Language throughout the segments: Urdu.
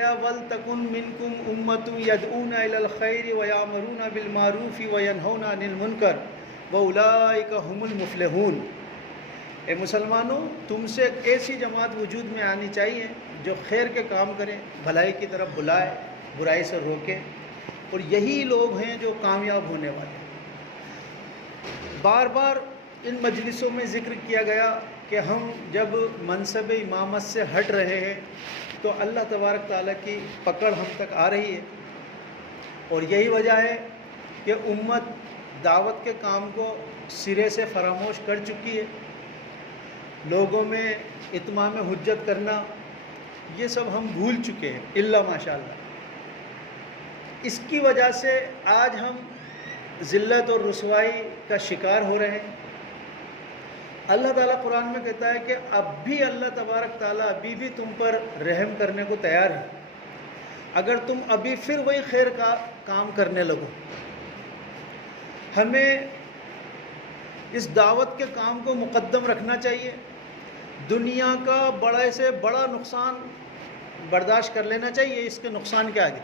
وَلْتَكُنْ مِنْكُمْ أُمَّةٌ يَدْعُونَ إِلَى الْخَيْرِ وَيَأْمُرُونَ بِالْمَعْرُوفِ وَيَنْهَوْنَ عَنِ الْمُنْكَرِ وَأُولَٰئِكَ هُمُ الْمُفْلِحُونَ۔ اے مسلمانوں، تم سے ایک ایسی جماعت وجود میں آنی چاہیے جو خیر کے کام کرے، بھلائی کی طرف بلائے، برائی سے روکے، اور یہی لوگ ہیں جو کامیاب ہونے والے ہیں۔ بار بار ان مجلسوں میں ذکر کیا گیا کہ ہم جب منصب امامت سے ہٹ رہے ہیں تو اللہ تبارک تعالیٰ کی پکڑ ہم تک آ رہی ہے، اور یہی وجہ ہے کہ امت دعوت کے کام کو سرے سے فراموش کر چکی ہے۔ لوگوں میں اتمام حجت کرنا یہ سب ہم بھول چکے ہیں، الا ماشاءاللہ۔ اس کی وجہ سے آج ہم ذلت اور رسوائی کا شکار ہو رہے ہیں۔ اللہ تعالیٰ قرآن میں کہتا ہے کہ اب بھی اللہ تبارک تعالیٰ ابھی بھی تم پر رحم کرنے کو تیار ہے، اگر تم ابھی پھر وہی خیر کا کام کرنے لگو۔ ہمیں اس دعوت کے کام کو مقدم رکھنا چاہیے۔ دنیا کا بڑے سے بڑا نقصان برداشت کر لینا چاہیے اس کے نقصان کے آگے،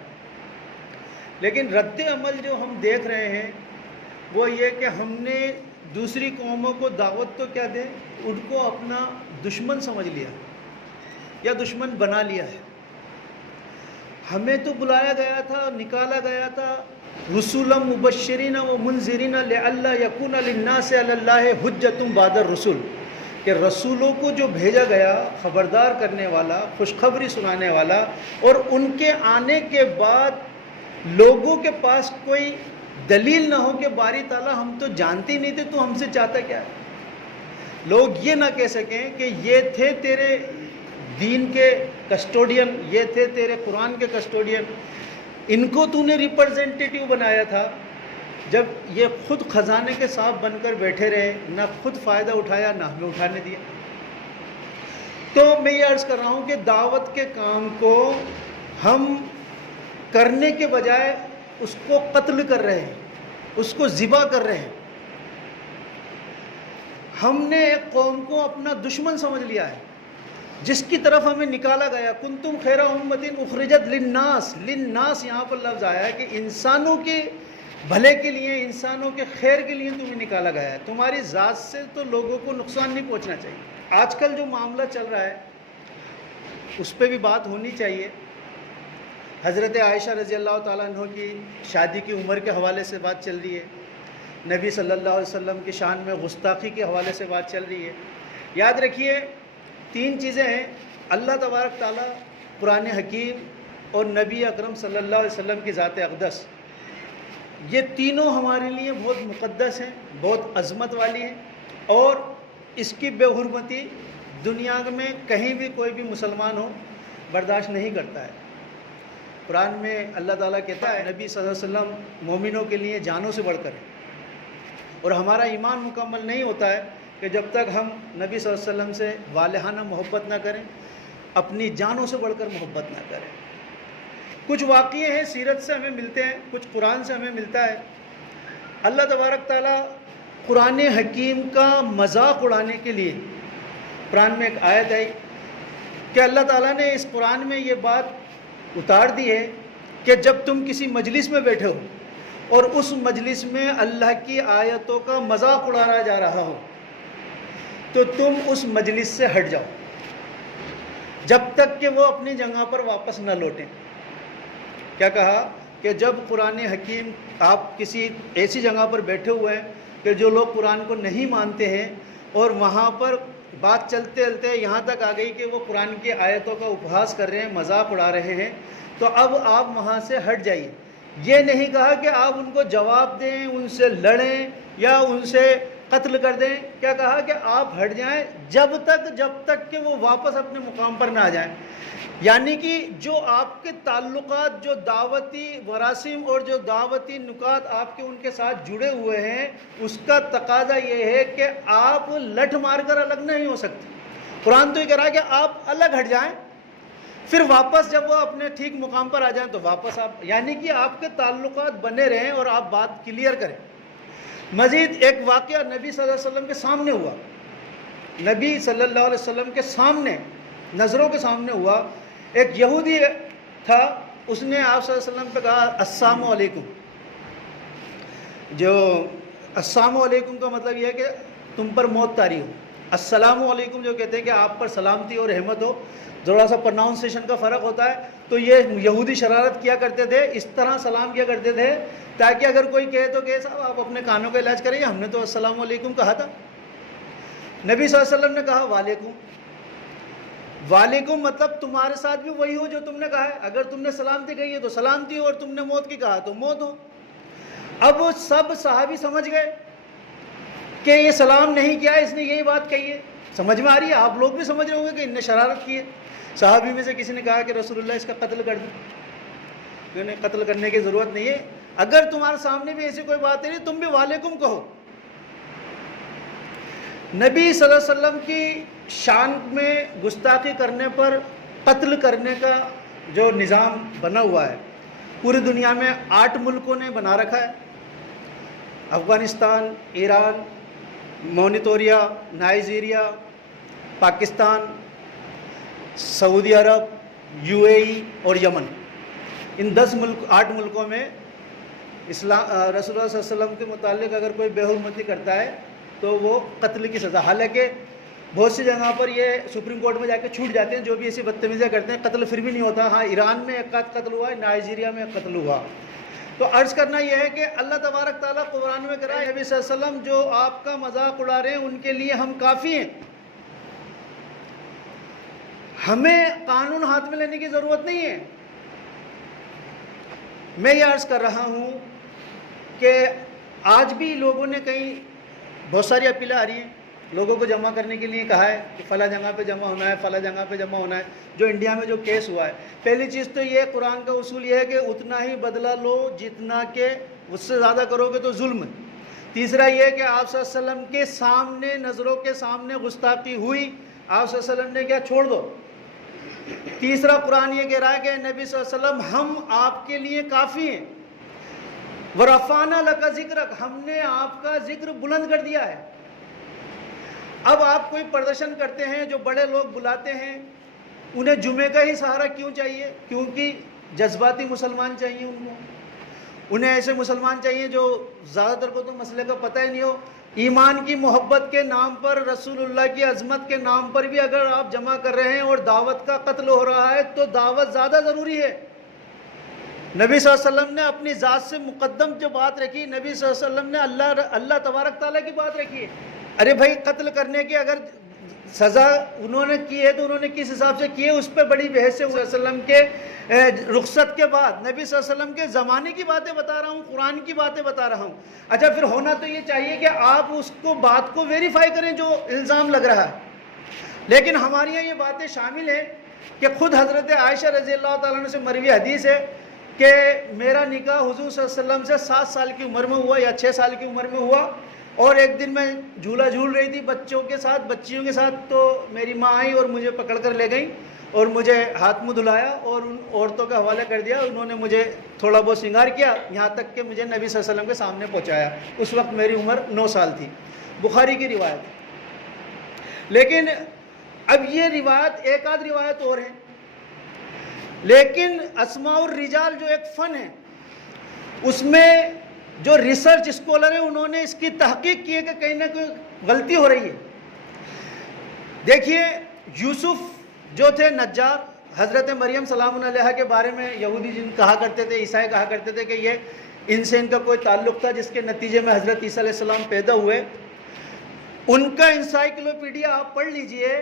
لیکن رد عمل جو ہم دیکھ رہے ہیں وہ یہ کہ ہم نے دوسری قوموں کو دعوت تو کیا دیں، ان کو اپنا دشمن سمجھ لیا یا دشمن بنا لیا ہے۔ ہمیں تو بلایا گیا تھا، نکالا گیا تھا، رسولا مبشرین و منذرین لئلا یکون للناس علی اللہ حجۃ بعد الرسل، کہ رسولوں کو جو بھیجا گیا خبردار کرنے والا، خوشخبری سنانے والا، اور ان کے آنے کے بعد لوگوں کے پاس کوئی دلیل نہ ہو کہ باری تعالیٰ ہم تو جانتے ہی نہیں تھے تو ہم سے چاہتا کیا ہے۔ لوگ یہ نہ کہہ سکیں کہ یہ تھے تیرے دین کے کسٹوڈین، یہ تھے تیرے قرآن کے کسٹوڈین، ان کو تو نے ریپرزنٹیٹیو بنایا تھا، جب یہ خود خزانے کے صاحب بن کر بیٹھے رہے، نہ خود فائدہ اٹھایا نہ ہمیں اٹھانے دیا۔ تو میں یہ عرض کر رہا ہوں کہ دعوت کے کام کو ہم کرنے کے بجائے اس کو قتل کر رہے ہیں، اس کو ذبح کر رہے ہیں۔ ہم نے ایک قوم کو اپنا دشمن سمجھ لیا ہے جس کی طرف ہمیں نکالا گیا۔ کنتم خیر امۃ اخرجت للناس، للناس یہاں پر لفظ آیا ہے کہ انسانوں کے بھلے کے لیے، انسانوں کے خیر کے لیے تمہیں نکالا گیا ہے، تمہاری ذات سے تو لوگوں کو نقصان نہیں پہنچنا چاہیے۔ آج کل جو معاملہ چل رہا ہے اس پہ بھی بات ہونی چاہیے۔ حضرت عائشہ رضی اللہ تعالیٰ عنہ کی شادی کی عمر کے حوالے سے بات چل رہی ہے، نبی صلی اللہ علیہ وسلم کی شان میں گستاخی کے حوالے سے بات چل رہی ہے۔ یاد رکھیے 3 چیزیں ہیں، اللہ تبارک تعالیٰ، قرآن حکیم اور نبی اکرم صلی اللہ علیہ وسلم کی ذات اقدس، یہ تینوں ہمارے لیے بہت مقدس ہیں، بہت عظمت والی ہیں، اور اس کی بے حرمتی دنیا میں کہیں بھی کوئی بھی مسلمان ہو برداشت نہیں کرتا ہے۔ قرآن میں اللہ تعالیٰ کہتا ہے نبی صلی اللہ علیہ وسلم مومنوں کے لیے جانوں سے بڑھ کر ہے، اور ہمارا ایمان مکمل نہیں ہوتا ہے کہ جب تک ہم نبی صلی اللہ علیہ وسلم سے والہانہ محبت نہ کریں، اپنی جانوں سے بڑھ کر محبت نہ کریں۔ کچھ واقعے ہیں سیرت سے ہمیں ملتے ہیں، کچھ قرآن سے ہمیں ملتا ہے۔ اللہ تبارک تعالیٰ قرآن حکیم کا مذاق اڑانے کے لیے قرآن میں ایک آیت آئی کہ اللہ تعالیٰ نے اس قرآن میں یہ بات اتار دی ہے کہ جب تم کسی مجلس میں بیٹھے ہو اور اس مجلس میں اللہ کی آیتوں کا مذاق اڑایا جا رہا ہو تو تم اس مجلس سے ہٹ جاؤ جب تک کہ وہ اپنی جگہ پر واپس نہ لوٹیں۔ کیا کہا کہ جب قرآن حکیم، آپ کسی ایسی جگہ پر بیٹھے ہوئے ہیں کہ جو لوگ قرآن کو نہیں مانتے ہیں، اور وہاں پر بات چلتے چلتے یہاں تک آ گئی کہ وہ قرآن کی آیتوں کا اپہاس کر رہے ہیں، مذاق اڑا رہے ہیں، تو اب آپ وہاں سے ہٹ جائیے۔ یہ نہیں کہا کہ آپ ان کو جواب دیں، ان سے لڑیں یا ان سے قتل کر دیں۔ کیا کہا کہ آپ ہٹ جائیں جب تک کہ وہ واپس اپنے مقام پر نہ آ جائیں۔ یعنی کہ جو آپ کے تعلقات، جو دعوتی مراسم اور جو دعوتی نکات آپ کے ان کے ساتھ جڑے ہوئے ہیں، اس کا تقاضا یہ ہے کہ آپ لٹ مار کر الگ نہیں ہو سکتے۔ قرآن تو یہ کہہ رہا ہے کہ آپ الگ ہٹ جائیں، پھر واپس جب وہ اپنے ٹھیک مقام پر آ جائیں تو واپس آپ، یعنی کہ آپ کے تعلقات بنے رہیں اور آپ بات کلیئر کریں۔ مزید ایک واقعہ نبی صلی اللہ علیہ وسلم کے سامنے ہوا، نبی صلی اللہ علیہ وسلم کے سامنے، نظروں کے سامنے ہوا۔ ایک یہودی تھا، اس نے آپ صلی اللہ علیہ وسلم پہ کہا السلام علیکم. جو السلام علیکم کا مطلب یہ ہے کہ تم پر موت طاری ہو. السلام علیکم جو کہتے ہیں کہ آپ پر سلامتی اور رحمت ہو، تھوڑا سا پرناؤنسیشن کا فرق ہوتا ہے. تو یہ یہودی شرارت کیا کرتے تھے، اس طرح سلام کیا کرتے تھے تاکہ اگر کوئی کہے تو کہ صاحب آپ اپنے کانوں کا علاج کریں، ہم نے تو السلام علیکم کہا تھا. نبی صلی اللہ علیہ وسلم نے کہا وعلیکم. وعلیکم مطلب تمہارے ساتھ بھی وہی ہو جو تم نے کہا ہے. اگر تم نے سلامتی کہی ہے تو سلامتی ہو، اور تم نے موت کی کہا تو موت ہو. اب سب صحابی سمجھ گئے کہ یہ سلام نہیں کیا ہے، اس نے یہی بات کہی ہے. سمجھ میں آ رہی ہے؟ آپ لوگ بھی سمجھ رہے ہوں گے کہ ان نے شرارت کی ہے. صحابی میں سے کسی نے کہا کہ رسول اللہ اس کا قتل کر دیں. نہیں، قتل کرنے کی ضرورت نہیں ہے. اگر تمہارے سامنے بھی ایسی کوئی بات نہیں، تم بھی وعلیکم کہو. نبی صلی اللہ علیہ وسلم کی شان میں گستاخی کرنے پر قتل کرنے کا جو نظام بنا ہوا ہے پوری دنیا میں 8 ملکوں نے بنا رکھا ہے. افغانستان، ایران، مونیتوریا، نائجیریا، پاکستان، سعودی عرب، UAE اور یمن. ان 8 ملکوں میں رسول اللہ صلی اللہ علیہ وسلم کے متعلق اگر کوئی بے حرمتی کرتا ہے تو وہ قتل کی سزا. حالانکہ بہت سی جگہ پر یہ سپریم کورٹ میں جا کے چھوٹ جاتے ہیں جو بھی ایسی بدتمیزیاں کرتے ہیں، قتل پھر بھی نہیں ہوتا. ہاں، ایران میں ایک قتل ہوا ہے، نائجیریا میں ایک قتل ہوا. تو عرض کرنا یہ ہے کہ اللہ تبارک تعالیٰ قرآن میں کرا ہے نبی صلی اللہ علیہ وسلم جو آپ کا مذاق اڑا رہے ہیں ان کے لیے ہم کافی ہیں. ہمیں قانون ہاتھ میں لینے کی ضرورت نہیں ہے. میں یہ عرض کر رہا ہوں کہ آج بھی لوگوں نے کہیں بہت ساری اپیلیں آ رہی ہیں، لوگوں کو جمع کرنے کے لیے کہا ہے کہ فلاں جگہ پہ جمع ہونا ہے، فلاں جگہ پہ جمع ہونا ہے. جو انڈیا میں جو کیس ہوا ہے، پہلی چیز تو یہ قرآن کا اصول یہ ہے کہ اتنا ہی بدلہ لو جتنا کہ اس سے زیادہ کرو گے تو ظلم. تیسرا یہ ہے کہ آپ صلی اللہ علیہ وسلم کے سامنے، نظروں کے سامنے گستاخی ہوئی، آپ صلی اللہ علیہ وسلم نے کیا چھوڑ دو. تیسرا قرآن یہ کہہ رہا ہے کہ نبی صلی اللہ علیہ وسلم ہم آپ کے لیے کافی ہیں. وَرَفَعْنَا لَكَ ذِكْرَكَ، ہم نے آپ کا ذکر بلند کر دیا ہے. اب آپ کوئی پردرشن کرتے ہیں، جو بڑے لوگ بلاتے ہیں انہیں جمعے کا ہی سہارا کیوں چاہیے؟ کیونکہ جذباتی مسلمان چاہیے ان کو. انہیں ایسے مسلمان چاہیے جو زیادہ تر کو تو مسئلے کا پتہ ہی نہیں ہو. ایمان کی محبت کے نام پر، رسول اللہ کی عظمت کے نام پر بھی اگر آپ جمع کر رہے ہیں اور دعوت کا قتل ہو رہا ہے تو دعوت زیادہ ضروری ہے. نبی صلی اللہ علیہ وسلم نے اپنی ذات سے مقدم جو بات رکھی، نبی صلی اللہ علیہ وسلم نے اللہ تبارک تعالیٰ کی بات رکھی ہے. ارے بھائی، قتل کرنے کی اگر سزا انہوں نے کی ہے تو انہوں نے کس حساب سے کی ہے، اس پہ بڑی بحث ہے. صلی اللہ علیہ وسلم کے رخصت کے بعد نبی صلی اللہ علیہ وسلم کے زمانے کی باتیں بتا رہا ہوں، قرآن کی باتیں بتا رہا ہوں. اچھا، پھر ہونا تو یہ چاہیے کہ آپ اس کو بات کو ویریفائی کریں جو الزام لگ رہا ہے. لیکن ہمارے یہاں یہ باتیں شامل ہیں کہ خود حضرت عائشہ رضی اللہ تعالیٰ عنہ سے مروی حدیث ہے کہ میرا نکاح حضور صلی اللہ علیہ وسلم سے 7 سال کی عمر میں ہوا یا 6 سال کی عمر میں ہوا، اور ایک دن میں جھولا جھول رہی تھی بچیوں کے ساتھ، تو میری ماں آئی اور مجھے پکڑ کر لے گئیں اور مجھے ہاتھ منہ دھلایا اور ان عورتوں کا حوالہ کر دیا. انہوں نے مجھے تھوڑا بہت سنگار کیا، یہاں تک کہ مجھے نبی صلی اللہ علیہ وسلم کے سامنے پہنچایا. اس وقت میری عمر 9 سال تھی. بخاری کی روایت. لیکن اب یہ روایت، ایک آدھ روایت اور ہیں، لیکن اسماء الرجال جو ایک فن ہے، اس میں جو ریسرچ اسکولر ہیں انہوں نے اس کی تحقیق کی ہے کہ کہیں نہ کہیں غلطی ہو رہی ہے. دیکھیے، یوسف جو تھے نجار، حضرت مریم سلام علیہا کے بارے میں یہودی جن کہا کرتے تھے، عیسائی کہا کرتے تھے کہ یہ ان سے ان کا کوئی تعلق تھا جس کے نتیجے میں حضرت عیسیٰ علیہ السلام پیدا ہوئے. ان کا انسائکلوپیڈیا آپ پڑھ لیجئے.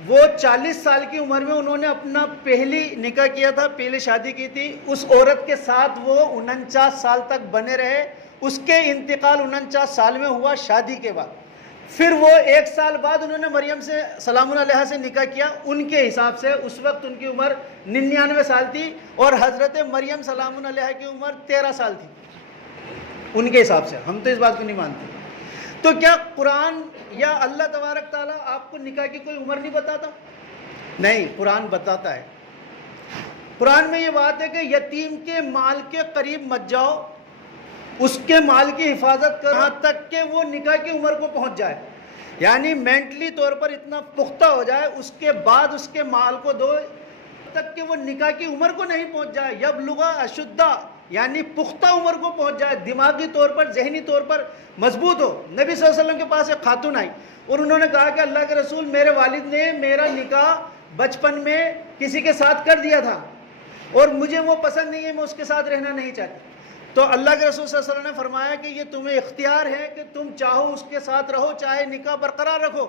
وہ 40 سال کی عمر میں انہوں نے اپنا پہلی نکاح کیا تھا، پہلی شادی کی تھی. اس عورت کے ساتھ وہ 49 سال تک بنے رہے. اس کے انتقال 49 سال میں ہوا شادی کے بعد. پھر وہ 1 سال بعد انہوں نے مریم سے سلام علیہا سے نکاح کیا. ان کے حساب سے اس وقت ان کی عمر 99 سال تھی اور حضرت مریم سلام علیہا کی عمر 13 سال تھی ان کے حساب سے. ہم تو اس بات کو نہیں مانتے. تو کیا قرآن یا اللہ تبارک تعالیٰ آپ کو نکاح کی کوئی عمر نہیں بتاتا؟ نہیں، قرآن بتاتا ہے. قرآن میں یہ بات ہے کہ یتیم کے مال کے قریب مت جاؤ، اس کے مال کی حفاظت کرو یہاں تک کہ وہ نکاح کی عمر کو پہنچ جائے، یعنی مینٹلی طور پر اتنا پختہ ہو جائے، اس کے بعد اس کے مال کو دو. تک کہ وہ نکاح کی عمر کو نہیں پہنچ جائے، یبلغ اشدہ یعنی پختہ عمر کو پہنچ جائے، دماغی طور پر ذہنی طور پر مضبوط ہو۔ نبی صلی اللہ علیہ وسلم کے پاس ایک خاتون آئی اور انہوں نے کہا کہ اللہ کے رسول، میرے والد نے میرا نکاح بچپن میں کسی کے ساتھ کر دیا تھا اور مجھے وہ پسند نہیں ہے، میں اس کے ساتھ رہنا نہیں چاہتی۔ تو اللہ کے رسول صلی اللہ علیہ وسلم نے فرمایا کہ یہ تمہیں اختیار ہے کہ تم چاہو اس کے ساتھ رہو، چاہے نکاح برقرار رکھو۔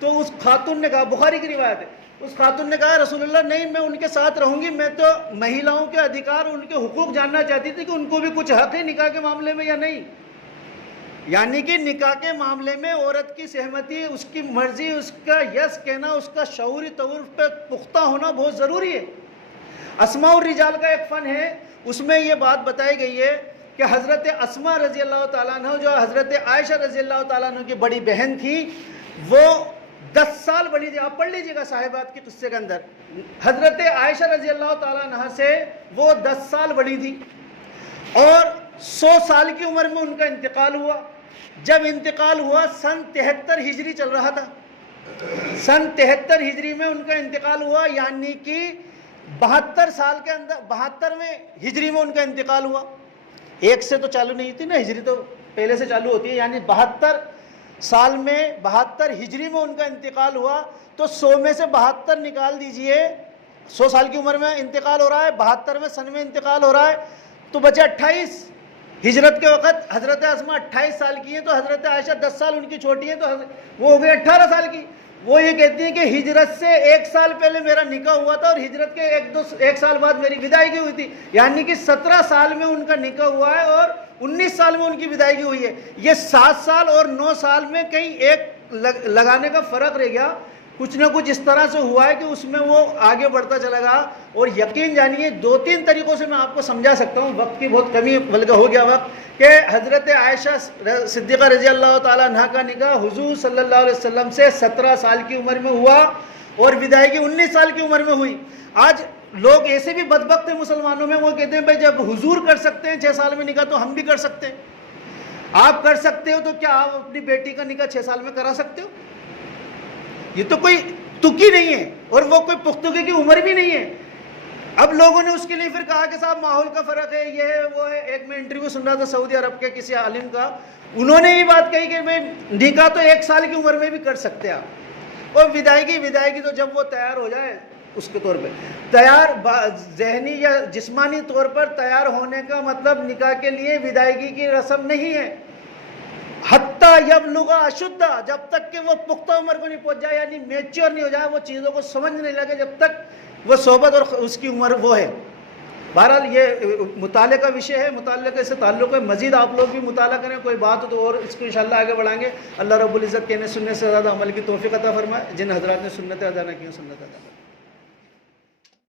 تو اس خاتون نے کہا، بخاری کی روایت ہے، اس خاتون نے کہا رسول اللہ نہیں، میں ان کے ساتھ رہوں گی، میں تو مہیلاؤں کے ادھیکار، ان کے حقوق جاننا چاہتی تھی کہ ان کو بھی کچھ حق ہے نکاح کے معاملے میں یا نہیں۔ یعنی کہ نکاح کے معاملے میں عورت کی سہمتی، اس کی مرضی، اس کا یس کہنا، اس کا شعوری طور پہ پختہ ہونا بہت ضروری ہے۔ اسماء الرجال کا ایک فن ہے، اس میں یہ بات بتائی گئی ہے کہ حضرت اسماء رضی اللہ تعالیٰ عنہ جو حضرت عائشہ رضی اللہ تعالیٰ عنہ کی بڑی بہن تھی، وہ 10 سال بڑی تھی۔ آپ پڑھ لیجئے گا صاحبات کے قصے کے اندر، حضرت عائشہ رضی اللہ تعالیٰ عنہ سے وہ 10 سال بڑی تھی اور 100 سال کی عمر میں ان کا انتقال ہوا۔ جب انتقال ہوا سن 73 ہجری چل رہا تھا، سن 73 ہجری میں ان کا انتقال ہوا، یعنی کہ 72 سال کے اندر 72ویں ہجری میں ان کا انتقال ہوا۔ ایک سے تو چالو نہیں تھی نا، ہجری تو پہلے سے چالو ہوتی ہے، یعنی 72 سال میں 72 ہجری میں ان کا انتقال ہوا۔ تو 100 میں سے 72 نکال دیجئے، 100 سال کی عمر میں انتقال ہو رہا ہے، 72ویں سن میں انتقال ہو رہا ہے، تو بچے 28۔ ہجرت کے وقت حضرت اسماء 28 سال کی ہیں، تو حضرت عائشہ 10 سال ان کی چھوٹی ہیں، تو وہ ہو گئے 18 سال کی۔ وہ یہ کہتی ہیں کہ ہجرت سے 1 سال پہلے میرا نکاح ہوا تھا اور ہجرت کے 1 سال بعد میری وداعگی ہوئی تھی، یعنی کہ 17 سال میں ان کا نکاح ہوا ہے اور 19 سال میں ان کی وداعگی ہوئی ہے۔ یہ 7 سال اور 9 سال میں کہیں ایک لگانے کا فرق رہ گیا، کچھ نہ کچھ اس طرح سے ہوا ہے کہ اس میں وہ آگے بڑھتا چلا گا۔ اور یقین جانیے 2-3 طریقوں سے میں آپ کو سمجھا سکتا ہوں، وقت کی بہت کمی بلکہ ہو گیا وقت، کہ حضرت عائشہ صدیقہ رضی اللہ تعالیٰ عنہ کا نکاح حضور صلی اللہ علیہ وسلم سے 17 سال کی عمر میں ہوا اور وداعگی 19 سال کی عمر میں ہوئی۔ آج لوگ ایسے بھی بدبخت ہیں مسلمانوں میں، وہ کہتے ہیں بھائی جب حضور کر سکتے ہیں 6 سال میں نکاح تو ہم بھی کر سکتے ہیں۔ آپ کر سکتے ہو تو کیا آپ اپنی بیٹی کا نکاح 6 سال میں کرا سکتے ہو؟ یہ تو کوئی تکی نہیں ہے اور وہ کوئی پختگی کی عمر بھی نہیں ہے۔ اب لوگوں نے اس کے لیے پھر کہا کہ صاحب ماحول کا فرق ہے، یہ ہے وہ ہے۔ ایک میں انٹرویو سن رہا تھا سعودی عرب کے کسی عالم کا، انہوں نے یہ بات کہی کہ میں نکاح تو 1 سال کی عمر میں بھی کر سکتے آپ، اور وداعگی تو جب وہ تیار ہو جائے اس کے طور پہ تیار، ذہنی یا جسمانی طور پر تیار ہونے کا مطلب نکاح کے لیے وداعگی کی رسم نہیں ہے۔ حتیٰ یبلغ اشدہ، جب تک کہ وہ پختہ عمر کو نہیں پہنچ جائے، یعنی میچور نہیں ہو جائے، وہ چیزوں کو سمجھنے لگے، جب تک وہ صحبت اور اس کی عمر وہ ہے۔ بہرحال یہ مطالعے کا وشے ہے، مطالعے سے تعلق ہے، مزید آپ لوگ بھی مطالعہ کریں، کوئی بات ہو تو اور اس کو انشاءاللہ آگے بڑھائیں گے۔ اللہ رب العزت کہنے سننے سے زیادہ عمل کی توفیق عطا فرمائے، جن حضرات نے سنتیں ادا نہ کی سنت ادا کریں۔